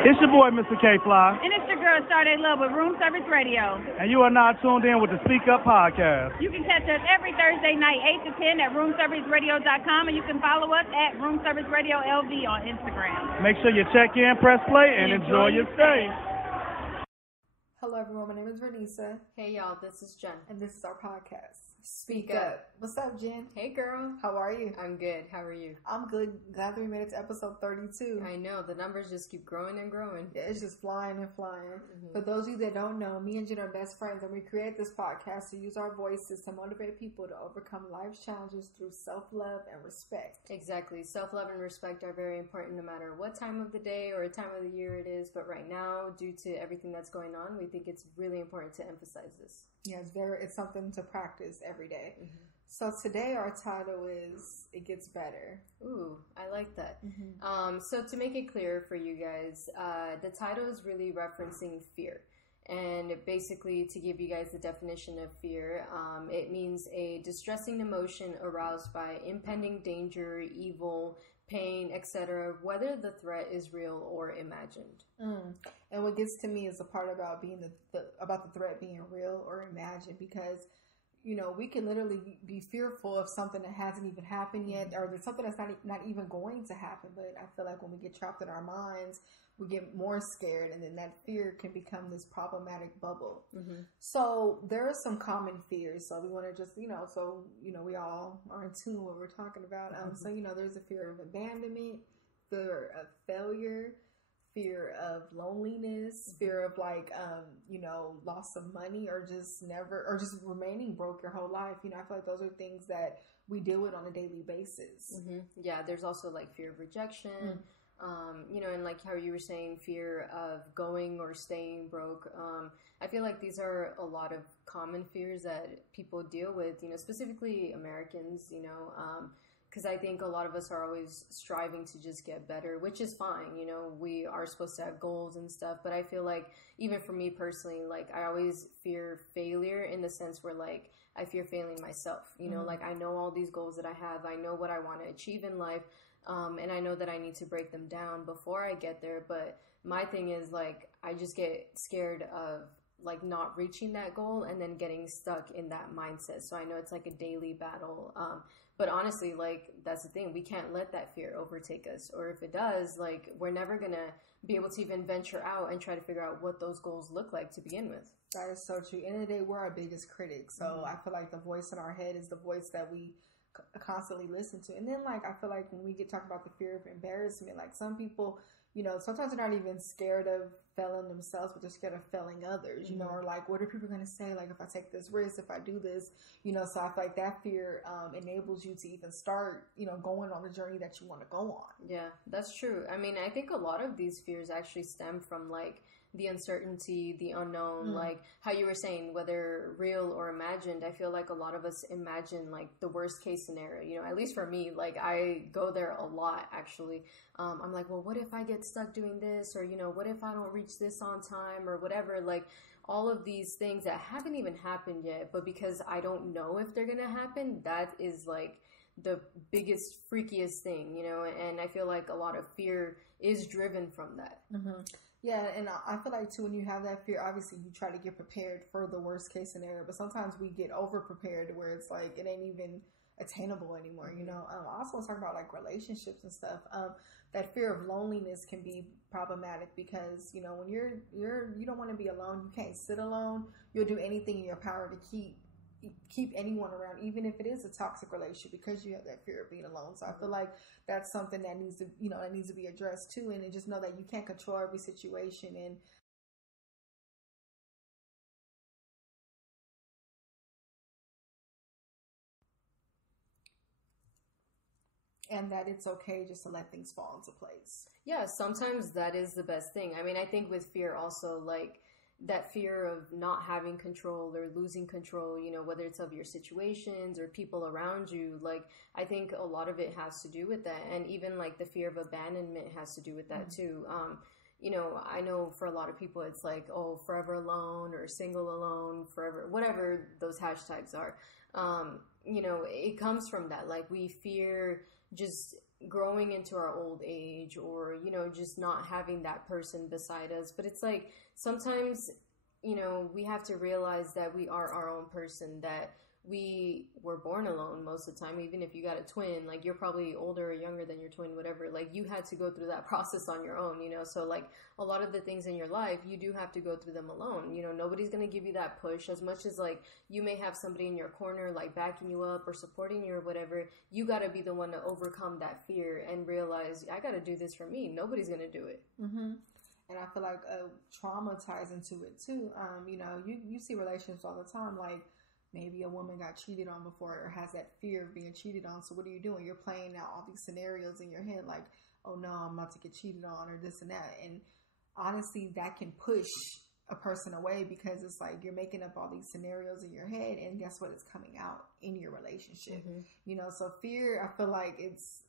It's your boy, Mr. K-Fly. And it's your girl, Sade Love with Room Service Radio. And you are now tuned in with the Speak Up Podcast. You can catch us every Thursday night, 8 to 10 at roomserviceradio.com, and you can follow us at Room Service Radio LV on Instagram. Make sure you check in, press play, and enjoy your stay. Hello, everyone. My name is Renisa. Hey, y'all. This is Jen. And this is our podcast. Speak Up. What's up, Jen? Hey, girl. How are you? I'm good. How are you? I'm good. Glad that we made it to episode 32. I know. The numbers just keep growing and growing. Yeah, it's just flying and flying. For those of you that don't know, me and Jen are best friends, and we create this podcast to use our voices to motivate people to overcome life's challenges through self-love and respect. Exactly. Self-love and respect are very important no matter what time of the day or time of the year it is. But right now, due to everything that's going on, we think it's really important to emphasize this. Yeah, it's something to practice every day. So today our title is It Gets Better. Ooh, I like that. So to make it clear for you guys, the title is really referencing fear. And basically, to give you guys the definition of fear, it means a distressing emotion aroused by impending danger, evil, pain, etc., whether the threat is real or imagined. And what gets to me is the part about being about the threat being real or imagined, because you know, we can literally be fearful of something that hasn't even happened yet, or there's something that's not even going to happen. But I feel like when we get trapped in our minds, we get more scared, and then that fear can become this problematic bubble. So there are some common fears. So we want to just, we all are in tune with what we're talking about. So, there's a fear of abandonment, fear of failure, fear of loneliness, fear of loss of money, or just remaining broke your whole life. I feel like those are things that we deal with on a daily basis. Yeah, there's also like fear of rejection, and like how you were saying, fear of going or staying broke. I feel like these are a lot of common fears that people deal with, specifically Americans, because I think a lot of us are always striving to just get better, which is fine. We are supposed to have goals and stuff, but I feel like even for me personally, like I always fear failure in the sense where like I fear failing myself, like I know all these goals that I have, I know what I want to achieve in life, and I know that I need to break them down before I get there. But my thing is like, I just get scared of like not reaching that goal and then getting stuck in that mindset. So I know it's like a daily battle. But honestly, like, that's the thing. We can't let that fear overtake us. Or if it does, like, we're never going to be able to even venture out and try to figure out what those goals look like to begin with. That is so true. In the day, we're our biggest critic. So I feel like the voice in our head is the voice that we constantly listen to. And then, like, I feel like when we talk about the fear of embarrassment, like some people, sometimes they're not even scared of failing themselves, but they're scared of failing others, or like, what are people going to say? Like, if I take this risk, if I do this, so I feel like that fear enables you to even start, going on the journey that you want to go on. Yeah, that's true. I mean, I think a lot of these fears actually stem from like the uncertainty, the unknown, like how you were saying, whether real or imagined. I feel like a lot of us imagine like the worst case scenario, at least for me, like I go there a lot actually. I'm like, well, what if I get stuck doing this, or, what if I don't reach this on time or whatever, like all of these things that haven't even happened yet, but because I don't know if they're going to happen, that is like the biggest, freakiest thing, and I feel like a lot of fear is driven from that. Yeah, and I feel like, too, when you have that fear, obviously you try to get prepared for the worst case scenario, but sometimes we get over-prepared where it's like it ain't even attainable anymore, I also want to talk about, like, relationships and stuff. That fear of loneliness can be problematic because, when you don't want to be alone, you can't sit alone, you'll do anything in your power to keep anyone around, even if it is a toxic relationship, because you have that fear of being alone. So I feel like that's something that needs to be addressed too, and just know that you can't control every situation, and that it's okay just to let things fall into place. Yeah, sometimes that is the best thing. I mean, I think with fear also, like, that fear of not having control or losing control, whether it's of your situations or people around you, like, I think a lot of it has to do with that. And even like the fear of abandonment has to do with that too. I know for a lot of people, it's like, oh, forever alone or single alone, forever, whatever those hashtags are. It comes from that. Like, we fear just growing into our old age, or, you know, just not having that person beside us. But it's like, sometimes, you know, we have to realize that we are our own person, that we were born alone most of the time. Even if you got a twin, like, you're probably older or younger than your twin, whatever, like, you had to go through that process on your own, you know. So like, a lot of the things in your life, you do have to go through them alone. You know, nobody's going to give you that push. As much as like, you may have somebody in your corner, like, backing you up or supporting you or whatever, you got to be the one to overcome that fear and realize, I got to do this for me. Nobody's going to do it. Mm-hmm. And I feel like trauma ties into it too. You know, you see relationships all the time, like, maybe a woman got cheated on before, or has that fear of being cheated on. So what are you doing? You're playing out all these scenarios in your head, like, oh no, I'm about to get cheated on, or this and that. And honestly, that can push a person away, because it's like you're making up all these scenarios in your head, and guess what? It's coming out in your relationship. Mm-hmm. You know, so fear, I feel like it's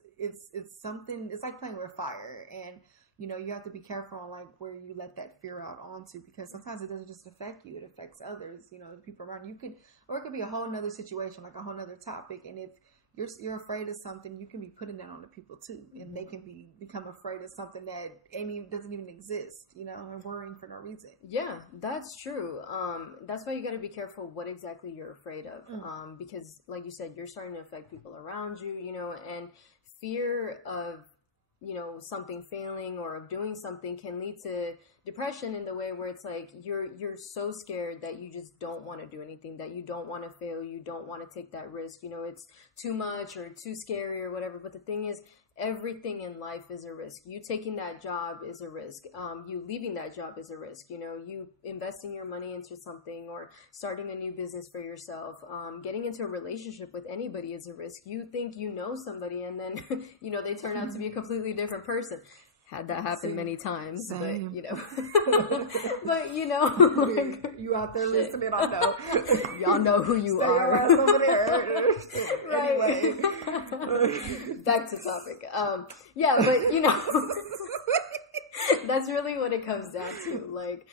something, it's like playing with fire. And you know, you have to be careful on like where you let that fear out onto, because sometimes it doesn't just affect you, it affects others, you know, the people around you. Or it could be a whole nother situation, like a whole nother topic. And if you're afraid of something, you can be putting that on the people too, and they can become afraid of something that doesn't even exist, you know, and worrying for no reason. Yeah, that's true. That's why you got to be careful what exactly you're afraid of, because like you said, you're starting to affect people around you, you know, and fear of, you know, something failing or of doing something can lead to depression, in the way where it's like you're so scared that you just don't want to do anything, that you don't want to fail, you don't want to take that risk, you know, it's too much or too scary or whatever. But the thing is, everything in life is a risk. You taking that job is a risk. You leaving that job is a risk. You know, you investing your money into something, or starting a new business for yourself, getting into a relationship with anybody is a risk. You think you know somebody, and then, you know, they turn out to be a completely different person. Had that happen many times, Same. but, you know, but, you know, like, you out there listening, I know. Y'all know who you Stay are. your ass over there. Right. Anyway. Back to topic. Yeah, but, you know, that's really what it comes down to. Like,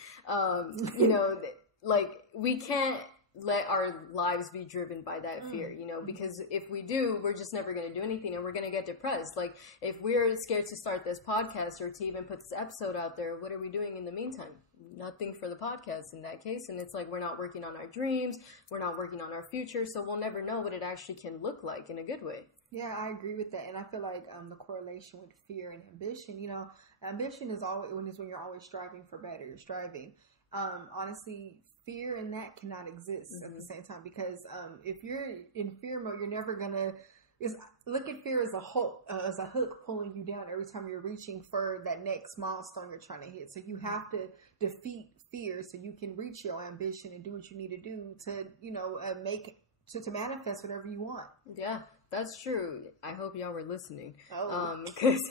you know, like, we can't let our lives be driven by that fear, you know, because if we do, we're just never going to do anything, and we're going to get depressed. Like, if we're scared to start this podcast, or to even put this episode out there, what are we doing in the meantime? Nothing for the podcast in that case. And it's like, we're not working on our dreams, we're not working on our future, so we'll never know what it actually can look like in a good way. Yeah, I agree with that. And I feel like the correlation with fear and ambition, you know, ambition is always when you're always striving for better, you're striving. Honestly, fear and that cannot exist at the same time, because if you're in fear mode, you're never gonna look at fear as a hook pulling you down every time you're reaching for that next milestone you're trying to hit. So you have to defeat fear so you can reach your ambition and do what you need to do to, you know, to manifest whatever you want. Yeah, that's true. I hope y'all were listening. Oh. Because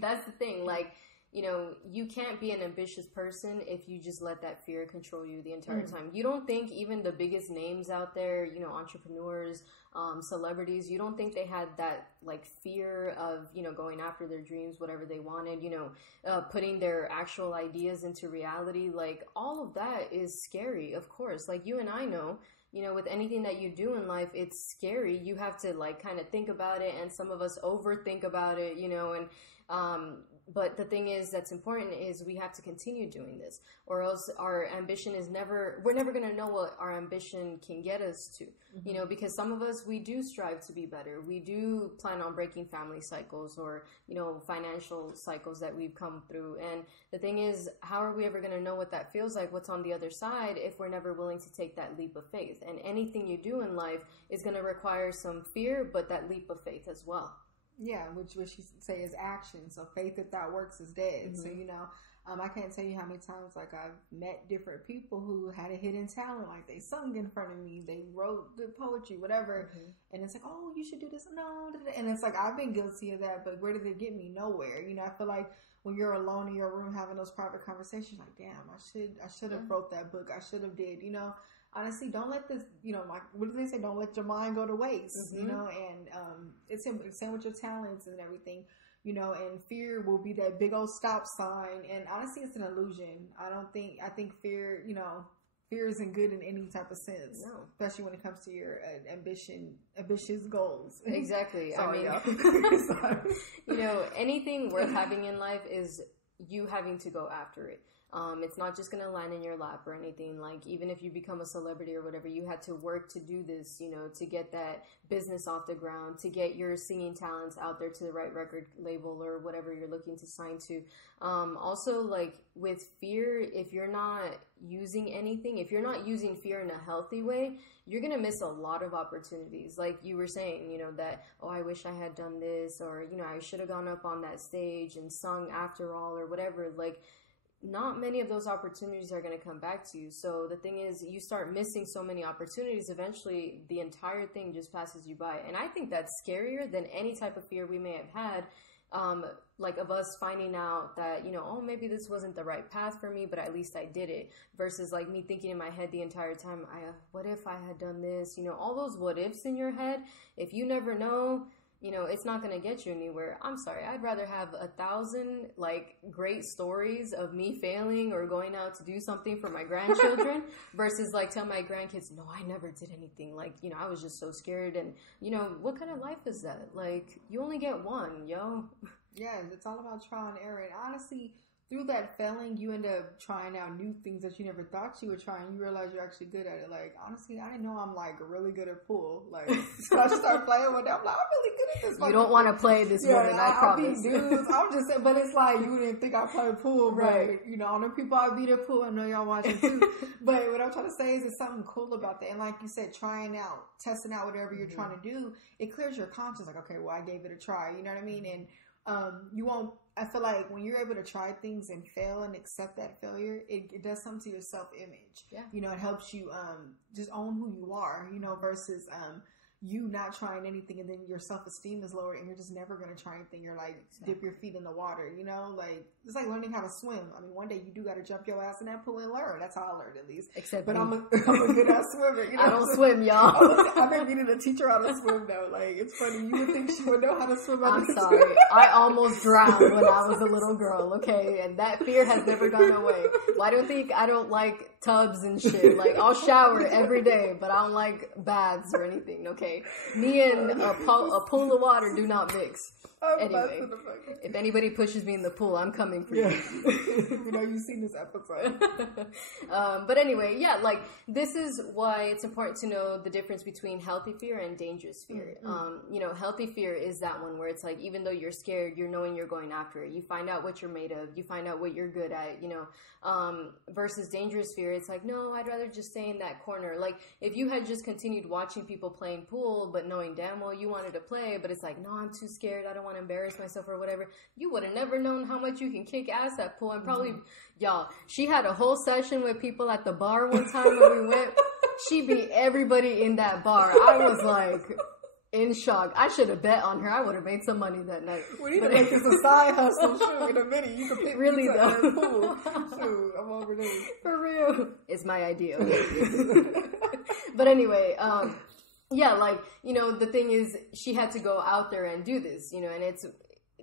that's the thing, like, you know, you can't be an ambitious person if you just let that fear control you the entire time. You don't think even the biggest names out there, you know, entrepreneurs, celebrities, you don't think they had that, like, fear of, you know, going after their dreams, whatever they wanted, you know, putting their actual ideas into reality. Like, all of that is scary, of course. Like, you and I know, you know, with anything that you do in life, it's scary. You have to, like, kind of think about it, and some of us overthink about it, you know, and but the thing is that's important is we have to continue doing this, or else our ambition is we're never going to know what our ambition can get us to, you know, because some of us, we do strive to be better. We do plan on breaking family cycles, or, you know, financial cycles that we've come through. And the thing is, how are we ever going to know what that feels like, what's on the other side, if we're never willing to take that leap of faith? And anything you do in life is going to require some fear, but that leap of faith as well. Yeah, which she say is action. So faith without works is dead. So, you know, I can't tell you how many times, like, I've met different people who had a hidden talent, like they sung in front of me, they wrote the poetry, whatever, and it's like, oh, you should do this. No, and it's like, I've been guilty of that, but where did it get me? Nowhere. You know, I feel like when you're alone in your room having those private conversations, like, damn, I should have wrote that book. I should have did, you know. Honestly, don't let this, you know, like, what do they say? Don't let your mind go to waste, you know, and it's same with your talents and everything, you know, and fear will be that big old stop sign. And honestly, it's an illusion. I think fear, you know, fear isn't good in any type of sense. No. Especially when it comes to your ambitious goals. Exactly. Sorry, I mean, anything worth having in life is you having to go after it. It's not just going to land in your lap or anything. Like, even if you become a celebrity or whatever, you had to work to do this, to get that business off the ground, to get your singing talents out there to the right record label or whatever you're looking to sign to. Also, like, with fear, if you're not using anything, if you're not using fear in a healthy way, you're going to miss a lot of opportunities. Like you were saying, that, oh, I wish I had done this, or, I should have gone up on that stage and sung After All or whatever. Like, not many of those opportunities are going to come back to you. So the thing is, you start missing so many opportunities, eventually the entire thing just passes you by. And I think that's scarier than any type of fear we may have had, like of us finding out that, oh, maybe this wasn't the right path for me, but at least I did it, versus like me thinking in my head the entire time, what if I had done this? All those what ifs in your head, if you never know, it's not going to get you anywhere. I'm sorry. I'd rather have 1,000 like great stories of me failing or going out to do something for my grandchildren versus like tell my grandkids, no, I never did anything. Like, I was just so scared. And, what kind of life is that? Like, you only get one, yo. Yeah, it's all about trial and error. And honestly, through that failing, you end up trying out new things that you never thought you would try, and you realize you're actually good at it. Like, honestly, I didn't know I'm like really good at pool. Like, so I started playing one day. I'm like, I'm really good at this. You don't want to play this morning, I promise. Dudes, I'm just saying, but it's like you didn't think I played pool, right? All the people I beat at pool, I know y'all watching too. But what I'm trying to say is, there's something cool about that. And like you said, trying out, testing out whatever you're trying to do, it clears your conscience. Like, okay, well, I gave it a try. You know what I mean? And you won't. I feel like when you're able to try things and fail and accept that failure, it does something to your self-image. Yeah. It helps you just own who you are. Versus you not trying anything, and then your self-esteem is lower, and you're just never going to try anything. You're like, dip your feet in the water, like, it's like learning how to swim. I mean, one day you do got to jump your ass in that pool and learn. That's how I learned, at least. But I'm a good ass swimmer. I don't swim, y'all. I've been needing to teach her how to swim, though. Like, it's funny. You would think she would know how to swim. I'm sorry. I almost drowned when I was a little girl, okay? And that fear has never gone away. Why do you think I don't like tubs and shit? Like, I'll shower every day, but I don't like baths or anything, okay? Me and a pool of water do not mix. Anyway, if anybody pushes me in the pool, I'm coming for you. You've seen this episode. But anyway, like, this is why it's important to know the difference between healthy fear and dangerous fear. Mm-hmm. Healthy fear is that one where it's like, even though you're scared, you're knowing you're going after it. You find out what you're made of. You find out what you're good at, versus dangerous fear. It's like, no, I'd rather just stay in that corner. Like, if you had just continued watching people playing pool, but knowing damn well you wanted to play, but it's like, no, I'm too scared. I don't want to embarrass myself or whatever. You would have never known how much you can kick ass at pool. And probably, y'all, she had a whole session with people at the bar one time when we went. She beat everybody in that bar. I was like, in shock. I should have bet on her. I would have made some money that night. We need to make this a side hustle. Shoot, in a minute, you can pick really though. At pool. Shoot, I'm over there. For real. It's my idea. Okay? But anyway, like, the thing is, she had to go out there and do this, and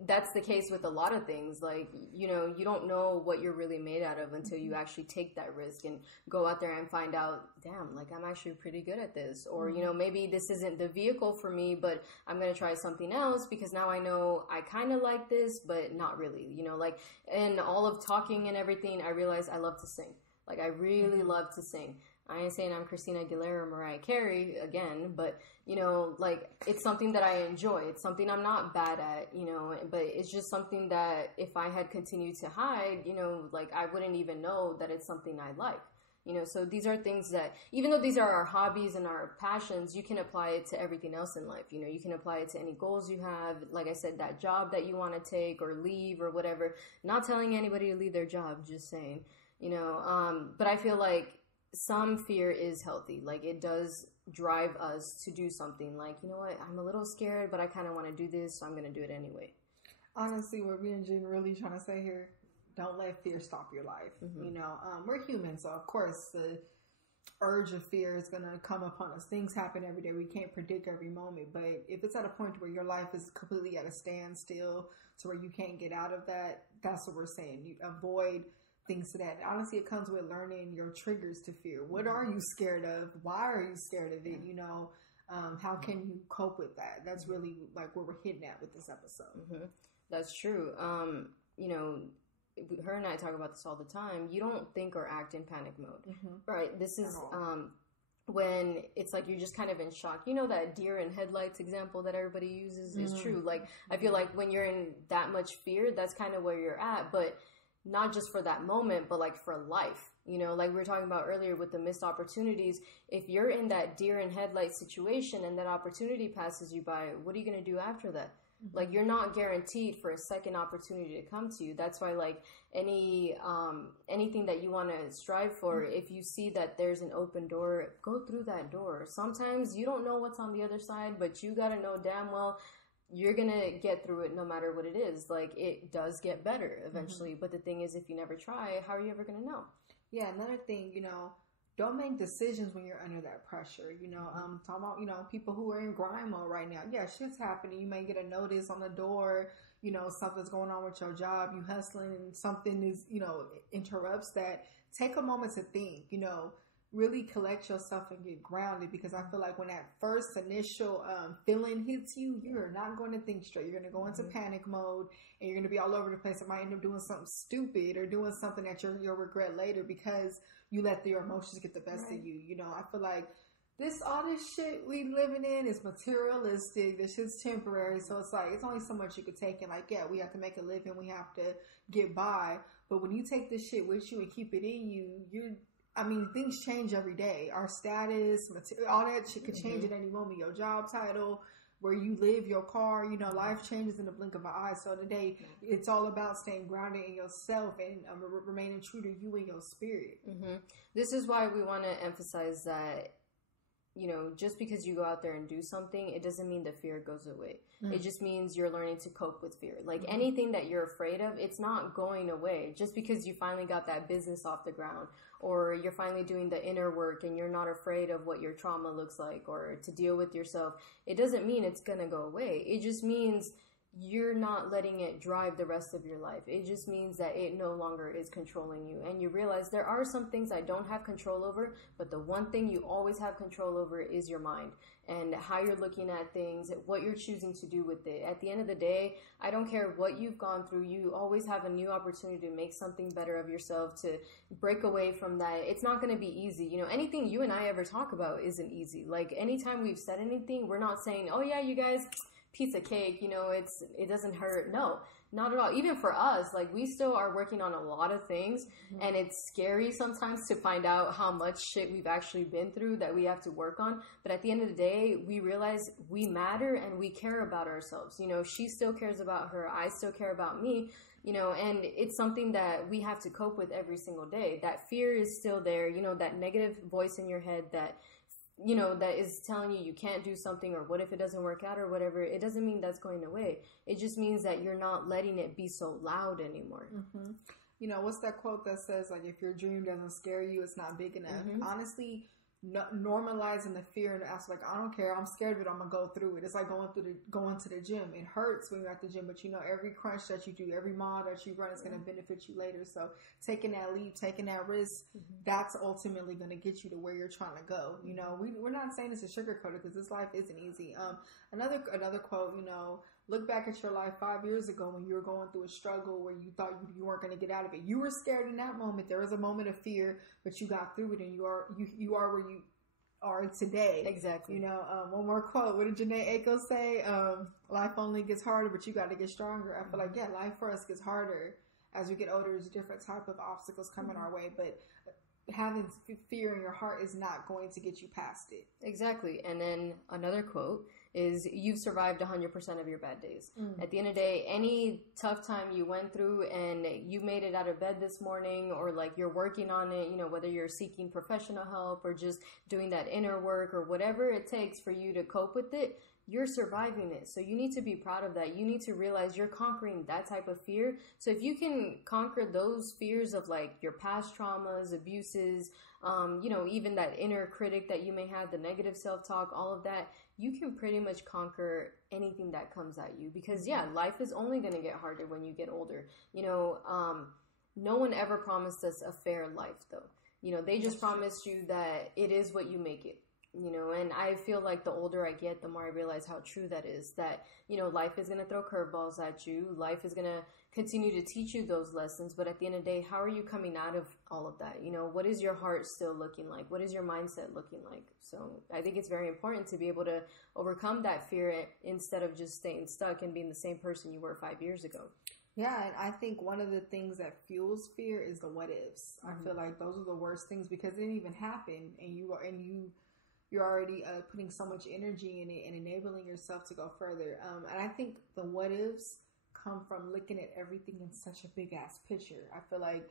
that's the case with a lot of things. Like, you don't know what you're really made out of until you actually take that risk and go out there and find out, damn, like, I'm actually pretty good at this. Or, maybe this isn't the vehicle for me, but I'm going to try something else because now I know I kind of like this, but not really, like, and all of talking and everything, I realized I love to sing. Like, I really love to sing. I ain't saying I'm Christina Aguilera or Mariah Carey again, but, like, it's something that I enjoy. It's something I'm not bad at, but it's just something that if I had continued to hide, like, I wouldn't even know that it's something I like. So these are things that, even though these are our hobbies and our passions, you can apply it to everything else in life. You can apply it to any goals you have. Like I said, that job that you want to take or leave or whatever. Not telling anybody to leave their job, just saying, but I feel like some fear is healthy. Like, it does drive us to do something. Like, you know what, I'm a little scared, but I kind of want to do this, so I'm going to do it anyway. Honestly, what me and Jen really trying to say here, don't let fear stop your life. Mm-hmm. We're human, so of course the urge of fear is going to come upon us. Things happen every day. We can't predict every moment, but if it's at a point where your life is completely at a standstill to where you can't get out of that, that's what we're saying. You avoid things to that. Honestly, it comes with learning your triggers to fear. What are you scared of? Why are you scared of it? You know, how can you cope with that? That's really like what we're hitting at with this episode. Mm-hmm. That's true. You know, her and I talk about this all the time. You don't think or act in panic mode, right? This is when it's like you're just kind of in shock. You know, that deer in headlights example that everybody uses is true. Like, I feel like when you're in that much fear, that's kind of where you're at, but not just for that moment, but like for life. You know, like we were talking about earlier with the missed opportunities. If you're in that deer in headlights situation and that opportunity passes you by, what are you going to do after that? Like, you're not guaranteed for a second opportunity to come to you. That's why, like, anything that you want to strive for, if you see that there's an open door, go through that door. Sometimes you don't know what's on the other side, but you got to know damn well you're going to get through it no matter what it is. Like, it does get better eventually. But the thing is, if you never try, how are you ever going to know? Yeah, another thing, you know, don't make decisions when you're under that pressure. You know, talking about, you know, people who are in grind mode right now. Yeah, shit's happening. You may get a notice on the door, you know, something's going on with your job, you hustling, and something is, you know, interrupts that. Take a moment to think, you know, really collect yourself and get grounded, because I feel like when that first initial feeling hits you, you're not going to think straight. You're going to go into panic mode, and you're going to be all over the place. It might end up doing something stupid or doing something that you'll regret later because you let your emotions get the best of you. You know, I feel like all this shit we living in is materialistic. This shit's temporary. So it's like, it's only so much you could take. And like, yeah, we have to make a living. We have to get by. But when you take this shit with you and keep it in you, things change every day. Our status, all that shit could change at any moment. Your job title, where you live, your car, you know, life changes in the blink of an eye. So today, it's all about staying grounded in yourself and remaining true to you and your spirit. This is why we want to emphasize that, you know, just because you go out there and do something, it doesn't mean the fear goes away. It just means you're learning to cope with fear. Like, anything that you're afraid of, it's not going away. Just because you finally got that business off the ground, or you're finally doing the inner work and you're not afraid of what your trauma looks like or to deal with yourself, it doesn't mean it's going to go away. It just means you're not letting it drive the rest of your life. It just means that it no longer is controlling you. And you realize there are some things I don't have control over, but the one thing you always have control over is your mind and how you're looking at things, what you're choosing to do with it. At the end of the day, I don't care what you've gone through. You always have a new opportunity to make something better of yourself, to break away from that. It's not going to be easy. You know, anything you and I ever talk about isn't easy. Like, anytime we've said anything, we're not saying, oh yeah, you guys, piece of cake, you know, it doesn't hurt. No, not at all. Even for us, like, we still are working on a lot of things, and it's scary sometimes to find out how much shit we've actually been through that we have to work on. But at the end of the day, we realize we matter and we care about ourselves. You know, she still cares about her. I still care about me. You know, and it's something that we have to cope with every single day. That fear is still there. You know, that negative voice in your head that, you know, that is telling you can't do something, or what if it doesn't work out or whatever. It doesn't mean that's going away. It just means that you're not letting it be so loud anymore. You know, what's that quote that says, like, if your dream doesn't scare you, it's not big enough? Honestly, normalizing the fear and ask, like, I don't care, I'm scared of it, I'm gonna go through it. It's like going to the gym. It hurts when you're at the gym, but you know, every crunch that you do, every mile that you run is going to benefit you later. So taking that leap, taking that risk, that's ultimately going to get you to where you're trying to go. You know, we're not saying this to sugarcoat it, because this life isn't easy. Another quote, you know, look back at your life 5 years ago when you were going through a struggle where you thought you weren't going to get out of it. You were scared in that moment. There was a moment of fear, but you got through it, and you are where you are today. Exactly. You know, one more quote. What did Janae Aiko say? Life only gets harder, but you got to get stronger. I feel like, yeah, life for us gets harder as we get older. There's different type of obstacles coming our way, but having fear in your heart is not going to get you past it. Exactly. And then another quote is, you've survived 100% of your bad days. At the end of the day, any tough time you went through and you made it out of bed this morning, or like you're working on it, you know, whether you're seeking professional help or just doing that inner work or whatever it takes for you to cope with it, you're surviving it. So you need to be proud of that. You need to realize you're conquering that type of fear. So if you can conquer those fears of like your past traumas, abuses, you know, even that inner critic that you may have, the negative self-talk, all of that, you can pretty much conquer anything that comes at you. Because yeah, life is only going to get harder when you get older. You know, no one ever promised us a fair life, though. You know, they just promised you that it is what you make it. You know, and I feel like the older I get, the more I realize how true that is. That, you know, life is going to throw curveballs at you. Life is going to continue to teach you those lessons. But at the end of the day, how are you coming out of all of that? You know, what is your heart still looking like? What is your mindset looking like? So I think it's very important to be able to overcome that fear instead of just staying stuck and being the same person you were 5 years ago. Yeah, and I think one of the things that fuels fear is the what ifs. I feel like those are the worst things because it didn't even happen, and you're already putting so much energy in it and enabling yourself to go further. And I think the what ifs come from looking at everything in such a big ass picture. I feel like,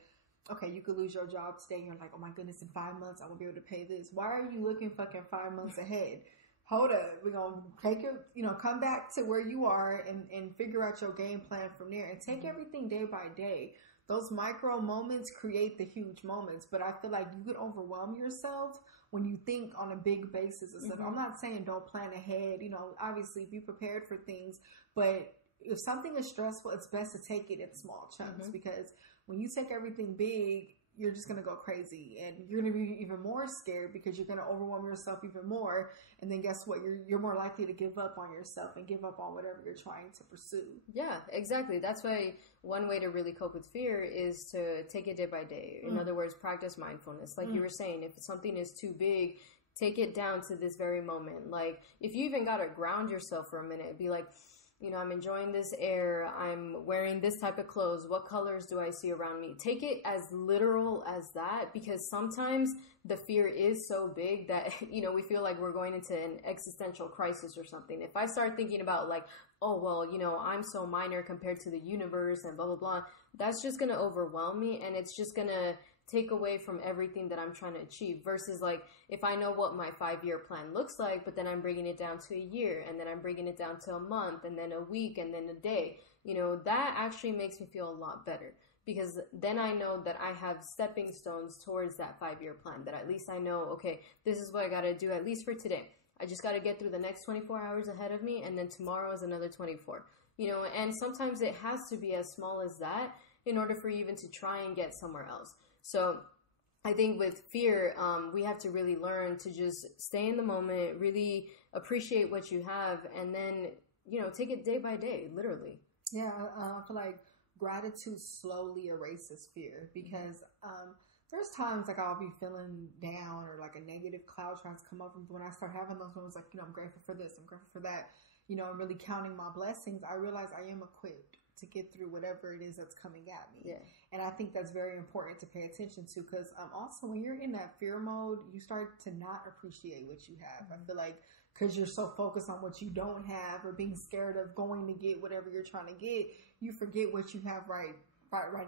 okay, you could lose your job today. And you're like, oh my goodness, in 5 months I won't be able to pay this. Why are you looking fucking 5 months ahead? Hold up, we're gonna take your, come back to where you are and figure out your game plan from there and take everything day by day. Those micro moments create the huge moments, but I feel like you could overwhelm yourself when you think on a big basis and stuff. I'm not saying don't plan ahead, obviously be prepared for things, but if something is stressful, it's best to take it in small chunks because when you take everything big, you're just going to go crazy and you're going to be even more scared because you're going to overwhelm yourself even more. And then guess what? You're more likely to give up on yourself and give up on whatever you're trying to pursue. Yeah, exactly. That's why one way to really cope with fear is to take it day by day. In other words, practice mindfulness. Like you were saying, if something is too big, take it down to this very moment. Like if you even got to ground yourself for a minute, be like, I'm enjoying this air. I'm wearing this type of clothes. What colors do I see around me? Take it as literal as that because sometimes the fear is so big that, we feel like we're going into an existential crisis or something. If I start thinking about like, oh, well, I'm so minor compared to the universe and blah, blah, blah, that's just going to overwhelm me and it's just going to take away from everything that I'm trying to achieve versus like if I know what my 5-year plan looks like, but then I'm bringing it down to a year and then I'm bringing it down to a month and then a week and then a day, that actually makes me feel a lot better because then I know that I have stepping stones towards that 5-year plan that at least I know, okay, this is what I got to do at least for today. I just got to get through the next 24 hours ahead of me and then tomorrow is another 24, and sometimes it has to be as small as that in order for you even to try and get somewhere else. So I think with fear, we have to really learn to just stay in the moment, really appreciate what you have, and then, take it day by day, literally. Yeah, I feel like gratitude slowly erases fear because there's times like I'll be feeling down or like a negative cloud trying to come up. And when I start having those moments like, I'm grateful for this, I'm grateful for that, I'm really counting my blessings, I realize I am equipped to get through whatever it is that's coming at me. Yeah. And I think that's very important to pay attention to because also when you're in that fear mode, you start to not appreciate what you have. I feel like because you're so focused on what you don't have or being scared of going to get whatever you're trying to get, you forget what you have right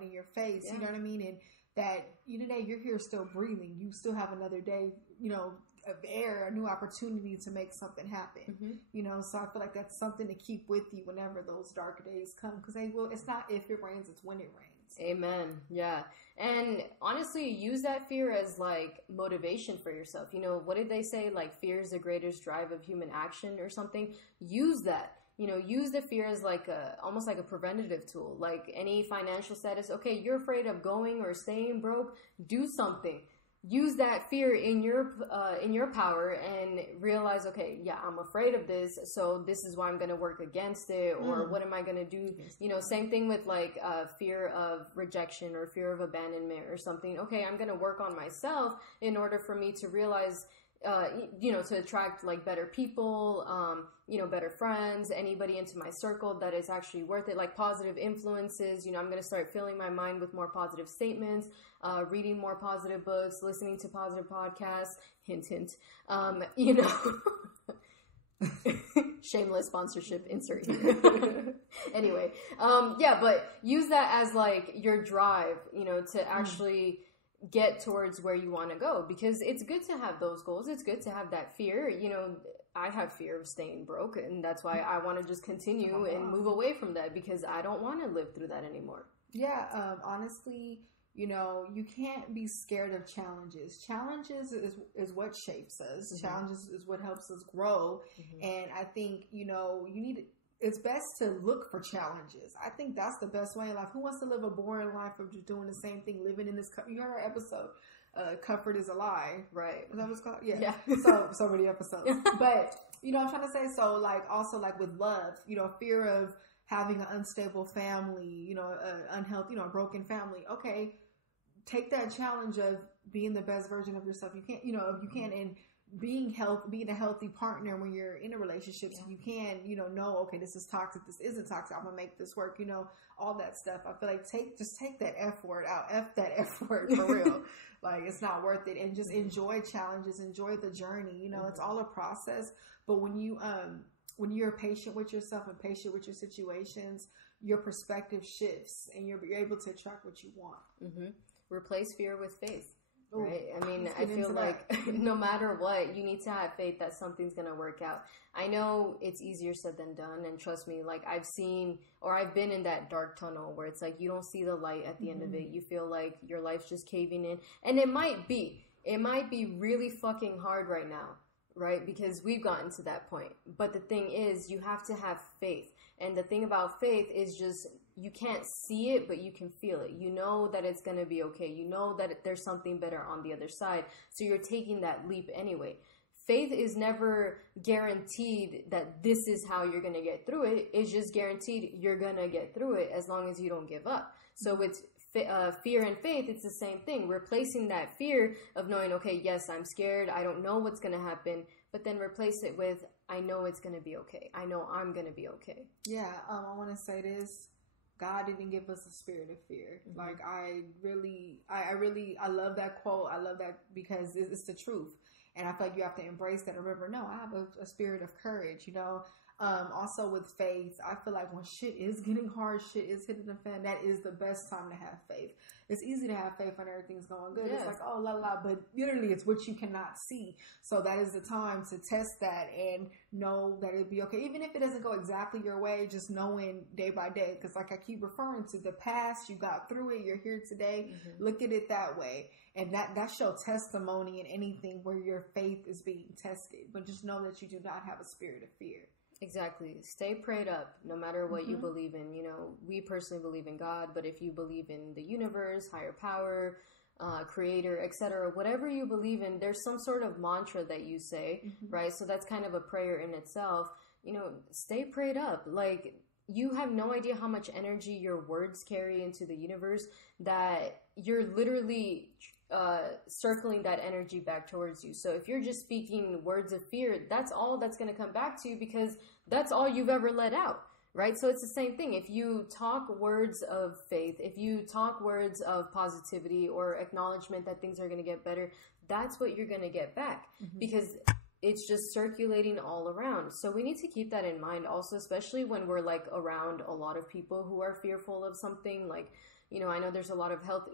in your face. Yeah. You know what I mean? And that today you're here still breathing. You still have another day, of air, a new opportunity to make something happen. So I feel like that's something to keep with you whenever those dark days come because it's not if it rains, it's when it rains. Amen. Yeah. And honestly, use that fear as like motivation for yourself. What did they say? Like fear is the greatest drive of human action or something. Use that. Use the fear as like almost like a preventative tool, like any financial status. Okay, you're afraid of going or staying broke. Do something. Use that fear in your power and realize, okay, yeah, I'm afraid of this, so this is why I'm going to work against it, or what am I going to do? Same thing with like fear of rejection or fear of abandonment or something. Okay, I'm going to work on myself in order for me to realize, to attract like better people, better friends, anybody into my circle that is actually worth it, like positive influences. I'm going to start filling my mind with more positive statements, reading more positive books, listening to positive podcasts, hint, hint, shameless sponsorship insert here. Anyway, but use that as like your drive, to actually get towards where you want to go because it's good to have those goals. It's good to have that fear. I have fear of staying broke and that's why I want to just continue and move away from that because I don't want to live through that anymore. Yeah. Honestly, you can't be scared of challenges. Challenges is what shapes us. Challenges is what helps us grow. And I think, you need it's best to look for challenges. I think that's the best way in life. Who wants to live a boring life of just doing the same thing, living in this, you heard our episode, Comfort is a Lie. Right. Is that what it's called? Yeah. Yeah. So many episodes. But, you know, I'm trying to say, so like, also like with love, you know, fear of having an unstable family, you know, unhealthy, you know, a broken family. Okay. Take that challenge of being the best version of yourself. You can't, you know, if you can, and being a healthy partner when you're in a relationship, so you can, you know, okay, this is toxic, this isn't toxic, I'm gonna make this work, you know, all that stuff. I feel like just take that F word out, F that F word for real. Like, it's not worth it, and just enjoy challenges, enjoy the journey. You know, it's all a process. But when you're patient with yourself and patient with your situations, your perspective shifts, and you're able to attract what you want. Mm-hmm. Replace fear with faith. Ooh, right? I mean, I feel like no matter what, you need to have faith that something's going to work out. I know it's easier said than done. And trust me, like I've been in that dark tunnel where it's like, you don't see the light at the end of it. You feel like your life's just caving in. And it might be really fucking hard right now, right? Because we've gotten to that point. But the thing is, you have to have faith. And the thing about faith is just, you can't see it, but you can feel it. You know that it's going to be okay. You know that there's something better on the other side. So you're taking that leap anyway. Faith is never guaranteed that this is how you're going to get through it. It's just guaranteed you're going to get through it as long as you don't give up. So with fear and faith, it's the same thing. Replacing that fear of knowing, okay, yes, I'm scared. I don't know what's going to happen. But then replace it with, I know it's going to be okay. I know I'm going to be okay. Yeah, I want to say this. God didn't give us a spirit of fear. Mm-hmm. Like, I love that quote. I love that because it's the truth. And I feel like you have to embrace that. Remember, no, I have a spirit of courage, you know. Also with faith, I feel like when shit is getting hard, shit is hitting the fan, that is the best time to have faith. It's easy to have faith when everything's going good. Yeah. It's like, oh, la la, but literally it's what you cannot see. So that is the time to test that and know that it'll be okay. Even if it doesn't go exactly your way, just knowing day by day. Because like I keep referring to the past, you got through it, you're here today. Mm-hmm. Look at it that way. And that shows testimony in anything where your faith is being tested. But just know that you do not have a spirit of fear. Exactly. Stay prayed up no matter what you believe in. You know, we personally believe in God, but if you believe in the universe, higher power, creator, etc., whatever you believe in, there's some sort of mantra that you say, right? So that's kind of a prayer in itself. You know, stay prayed up. Like, you have no idea how much energy your words carry into the universe, that you're literally circling that energy back towards you. So if you're just speaking words of fear, that's all that's going to come back to you, because that's all you've ever let out, right? So it's the same thing. If you talk words of faith, if you talk words of positivity or acknowledgement that things are going to get better, that's what you're going to get back, because it's just circulating all around. So we need to keep that in mind also, especially when we're like around a lot of people who are fearful of something. Like, you know, I know there's a lot of health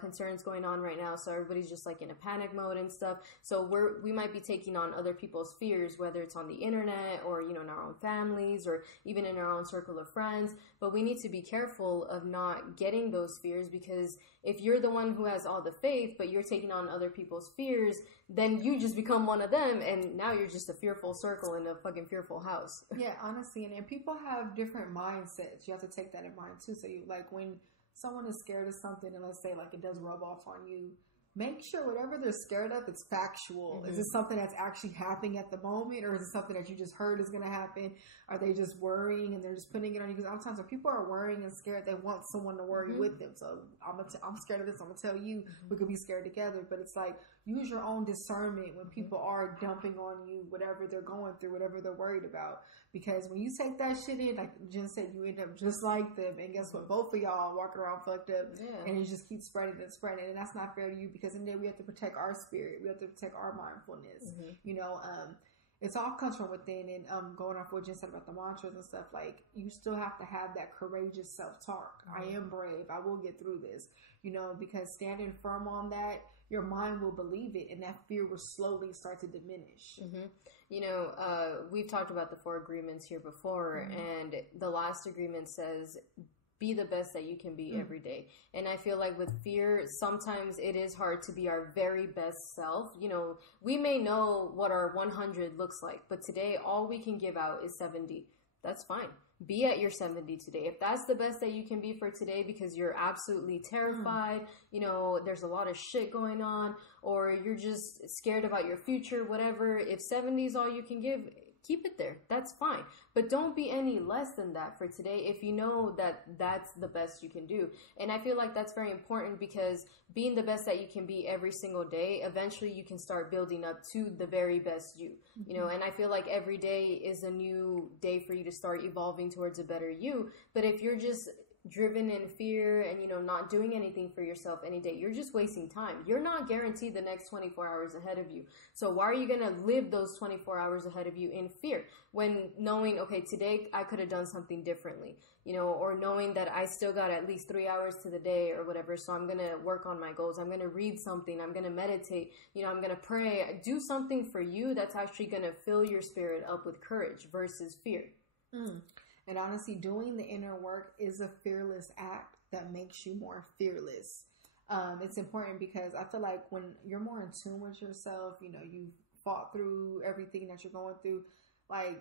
concerns going on right now, so everybody's just like in a panic mode and stuff. So we might be taking on other people's fears, whether it's on the internet or, you know, in our own families or even in our own circle of friends. But we need to be careful of not getting those fears, because if you're the one who has all the faith, but you're taking on other people's fears, then you just become one of them, and now you're just a fearful circle in a fucking fearful house. Yeah, honestly, and people have different mindsets. You have to take that in mind too. So you, like, when someone is scared of something, and let's say like it does rub off on you, make sure whatever they're scared of, it's factual. Is it something that's actually happening at the moment, or is it something that you just heard is going to happen? Are they just worrying and they're just putting it on you? Because sometimes when people are worrying and scared, they want someone to worry with them. So I'm scared of this, I'm going to tell you, we could be scared together. But it's like, use your own discernment when people are dumping on you whatever they're going through, whatever they're worried about. Because when you take that shit in, like Jen said, you end up just like them. And guess what? Both of y'all walking around fucked up. Yeah. And it just keeps spreading and spreading. And that's not fair to you, because in there we have to protect our spirit. We have to protect our mindfulness. You know, it's all comes from within. And going off what Jen said about the mantras and stuff, like, you still have to have that courageous self-talk. I am brave. I will get through this. You know, because standing firm on that, your mind will believe it, and that fear will slowly start to diminish. You know, we've talked about the 4 agreements here before, and the last agreement says, be the best that you can be every day. And I feel like with fear, sometimes it is hard to be our very best self. You know, we may know what our 100 looks like, but today all we can give out is 70. That's fine. Be at your 70 today. If that's the best that you can be for today because you're absolutely terrified, you know, there's a lot of shit going on, or you're just scared about your future, whatever. If 70 is all you can give, keep it there. That's fine. But don't be any less than that for today if you know that that's the best you can do. And I feel like that's very important because being the best that you can be every single day, eventually you can start building up to the very best you. You know, and I feel like every day is a new day for you to start evolving towards a better you. But if you're just driven in fear and, you know, not doing anything for yourself any day, you're just wasting time. You're not guaranteed the next 24 hours ahead of you. So why are you going to live those 24 hours ahead of you in fear when knowing, okay, today I could have done something differently, you know, or knowing that I still got at least 3 hours to the day or whatever. So I'm going to work on my goals. I'm going to read something. I'm going to meditate. You know, I'm going to pray. Do something for you that's actually going to fill your spirit up with courage versus fear. And honestly, doing the inner work is a fearless act that makes you more fearless. It's important because I feel like when you're more in tune with yourself, you know, you've fought through everything that you're going through, like,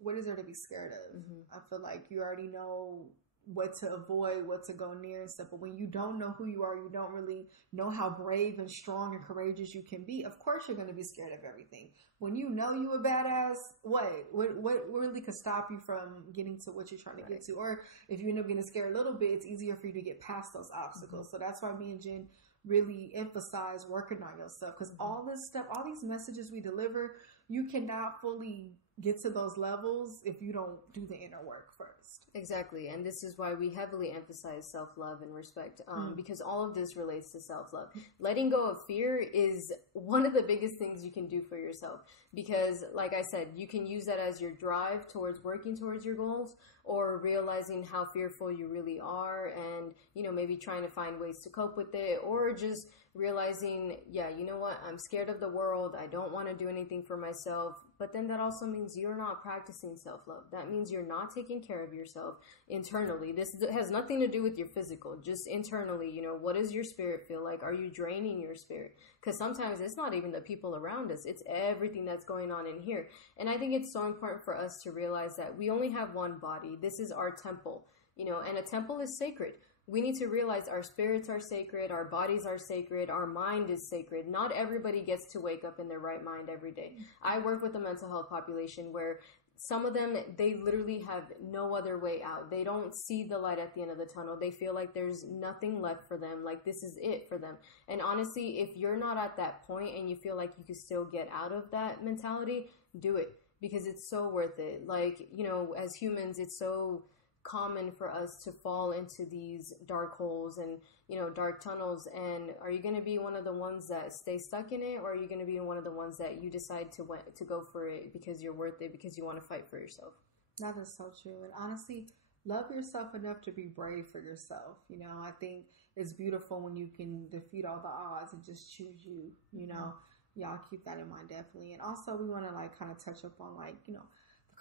what is there to be scared of? I feel like you already know what to avoid, what to go near and stuff. But when you don't know who you are, you don't really know how brave and strong and courageous you can be. Of course, you're going to be scared of everything. When you know you a badass, what really could stop you from getting to what you're trying to get to? Or if you end up getting scared a little bit, it's easier for you to get past those obstacles. So that's why me and Jen really emphasize working on yourself, because all this stuff, all these messages we deliver, you cannot fully get to those levels if you don't do the inner work first. Exactly. And this is why we heavily emphasize self-love and respect, because all of this relates to self-love. Letting go of fear is one of the biggest things you can do for yourself, because like I said, you can use that as your drive towards working towards your goals, or realizing how fearful you really are and, you know, maybe trying to find ways to cope with it, or just realizing, yeah, you know what, I'm scared of the world. I don't want to do anything for myself. But then that also means you're not practicing self-love. That means you're not taking care of yourself internally. This has nothing to do with your physical, just internally. You know, what does your spirit feel like? Are you draining your spirit? Because sometimes it's not even the people around us. It's everything that's going on in here. And I think it's so important for us to realize that we only have one body. This is our temple, you know, and a temple is sacred. We need to realize our spirits are sacred, our bodies are sacred, our mind is sacred. Not everybody gets to wake up in their right mind every day. I work with a mental health population where some of them, they literally have no other way out. They don't see the light at the end of the tunnel. They feel like there's nothing left for them, like this is it for them. And honestly, if you're not at that point and you feel like you can still get out of that mentality, do it, because it's so worth it. Like, you know, as humans, it's so common for us to fall into these dark holes and, you know, dark tunnels. And are you going to be one of the ones that stay stuck in it, or are you going to be one of the ones that you decide to go for it because you're worth it, because you want to fight for yourself? That is so true. And honestly, love yourself enough to be brave for yourself. You know, I think it's beautiful when you can defeat all the odds and just choose you, you know. Y'all keep that in mind, definitely. And also, we want to like kind of touch up on, like, you know,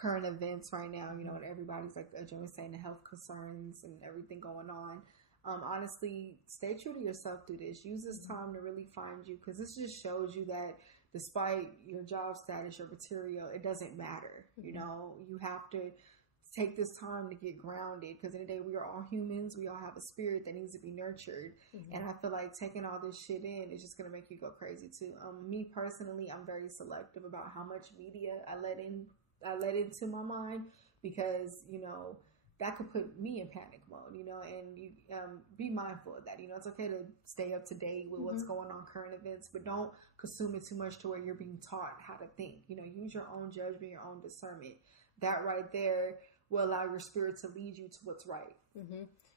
current events right now, you know, and everybody's, like Jen was saying, the health concerns and everything going on. Honestly, stay true to yourself through this. Use this time to really find you, because this just shows you that despite your job status, your material, it doesn't matter. You know, you have to take this time to get grounded, because in the day, we are all humans. We all have a spirit that needs to be nurtured. And I feel like taking all this shit in is just going to make you go crazy too. Me personally, I'm very selective about how much media I let into my mind, because, you know, that could put me in panic mode, you know, and you be mindful of that. You know, it's okay to stay up to date with what's going on, current events, but don't consume it too much to where you're being taught how to think. You know, use your own judgment, your own discernment. That right there will allow your spirit to lead you to what's right.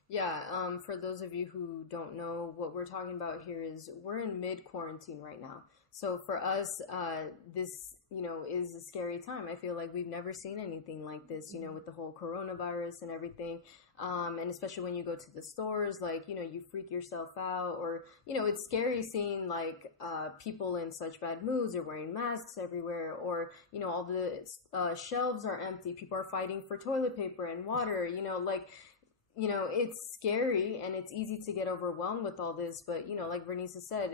Yeah, for those of you who don't know, what we're talking about here is we're in mid-quarantine right now. So for us, this, you know, is a scary time. I feel like we've never seen anything like this, you know, with the whole coronavirus and everything. And especially when you go to the stores, like, you know, you freak yourself out, or, you know, it's scary seeing like people in such bad moods or wearing masks everywhere, or, you know, all the shelves are empty. People are fighting for toilet paper and water, you know, like, you know, it's scary and it's easy to get overwhelmed with all this, but, you know, like Bernice said,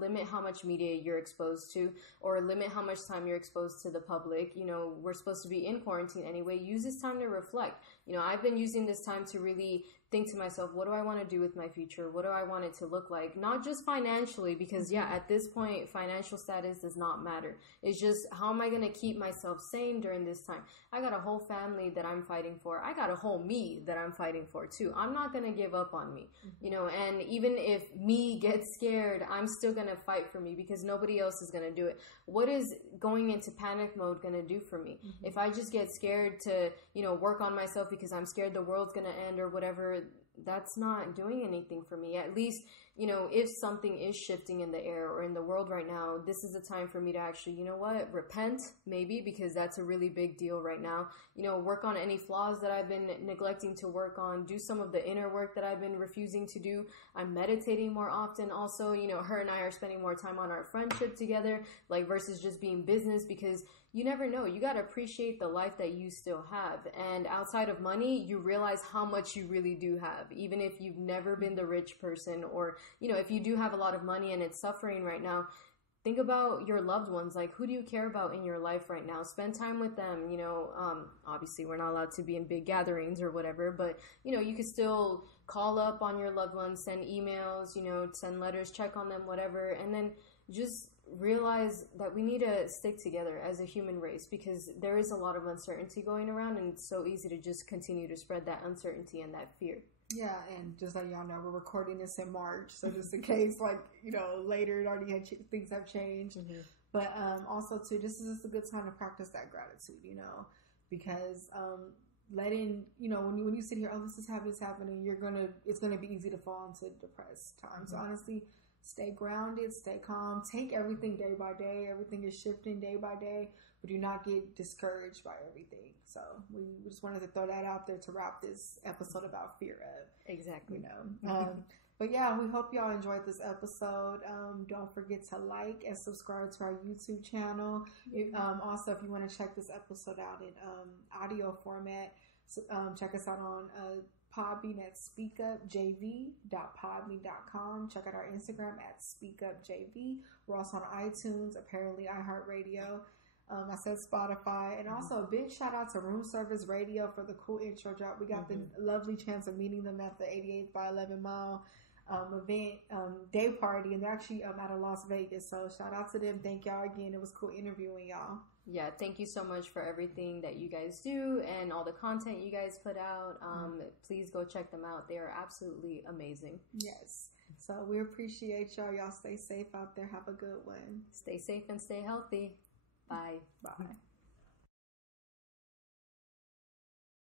limit how much media you're exposed to, or limit how much time you're exposed to the public. You know, we're supposed to be in quarantine anyway. Use this time to reflect. You know, I've been using this time to really think to myself, what do I want to do with my future? What do I want it to look like? Not just financially, because yeah, at this point, financial status does not matter. It's just, how am I going to keep myself sane during this time? I got a whole family that I'm fighting for. I got a whole me that I'm fighting for too. I'm not going to give up on me, you know, and even if me gets scared, I'm still going to fight for me, because nobody else is going to do it. What is going into panic mode going to do for me? If I just get scared to, you know, work on myself because I'm scared the world's going to end or whatever, that's not doing anything for me. At least, you know, if something is shifting in the air or in the world right now, this is the time for me to actually, you know what, repent maybe, because that's a really big deal right now. You know, work on any flaws that I've been neglecting to work on, do some of the inner work that I've been refusing to do. I'm meditating more often also. You know, her and I are spending more time on our friendship together, like, versus just being business, because you never know. You got to appreciate the life that you still have. And outside of money, you realize how much you really do have. Even if you've never been the rich person, or, you know, if you do have a lot of money and it's suffering right now, think about your loved ones. Like, who do you care about in your life right now? Spend time with them. You know, obviously we're not allowed to be in big gatherings or whatever, but, you know, you can still call up on your loved ones, send emails, you know, send letters, check on them, whatever. And then just realize that we need to stick together as a human race, because there is a lot of uncertainty going around, and it's so easy to just continue to spread that uncertainty and that fear. Yeah, and just let y'all know, we're recording this in March, so just in case, like, you know, later it already had things have changed. But also too, this is just a good time to practice that gratitude, you know, because letting, you know, when you sit here, oh, this is happening, it's gonna be easy to fall into depressed times. So honestly, stay grounded, stay calm, take everything day by day. Everything is shifting day by day, but do not get discouraged by everything. So we just wanted to throw that out there to wrap this episode about fear up. Exactly. You know, but yeah, we hope y'all enjoyed this episode. Don't forget to like and subscribe to our YouTube channel. Also, if you want to check this episode out in audio format, check us out on Podbean at speakupjv.podbean.com. Check out our Instagram at speakupjv. We're also on iTunes, apparently iHeartRadio. I said Spotify. And also a big shout out to Room Service Radio for the cool intro drop. We got the lovely chance of meeting them at the 88th by 11 Mile event, day party, and they're actually out of Las Vegas. So shout out to them. Thank y'all again. It was cool interviewing y'all. Yeah, thank you so much for everything that you guys do and all the content you guys put out. Please go check them out. They are absolutely amazing. Yes. So we appreciate y'all. Y'all stay safe out there. Have a good one. Stay safe and stay healthy. Bye. Bye.